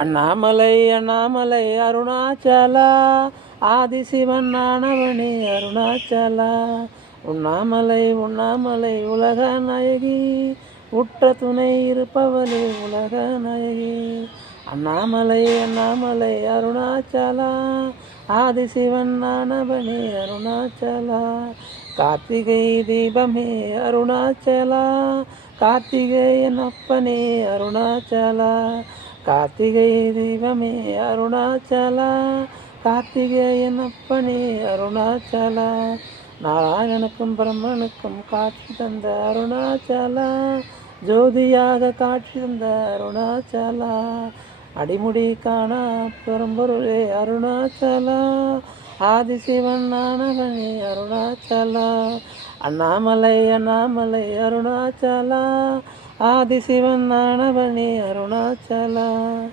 அண்ணாமலை அண்ணாமலை அருணாச்சலா ஆதிசிவன் ஆனவனே அருணாச்சலா. உண்ணாமலை உண்ணாமலை உலக நாயகி உற்ற துணை இருப்பவளே உலக நாயகி. அண்ணாமலை அண்ணாமலை அருணாச்சலா ஆதிசிவன் ஆனவனே அருணாச்சலா. கார்த்திகை தீபமே அருணாச்சலா கார்த்திகேயன் அப்பனே அருணாச்சலா. கார்த்திகை தீபமே அருணாச்சலா கார்த்திகேயன் அப்பனே அருணாச்சலா. நாராயணனுக்கும் பிரம்மனுக்கும் காட்சி தந்த அருணாச்சலா ஜோதியாக காட்சி தந்த அருணாச்சலா. அடிமுடி காணா பெரும்பொருளே அருணாச்சலா ஆதிசிவன் ஆனவனே அருணாச்சலா. அண்ணாமலை அண்ணாமலை அருணாச்சலா ஆதிசிவன் ஆனவனே அருணாச்சலா.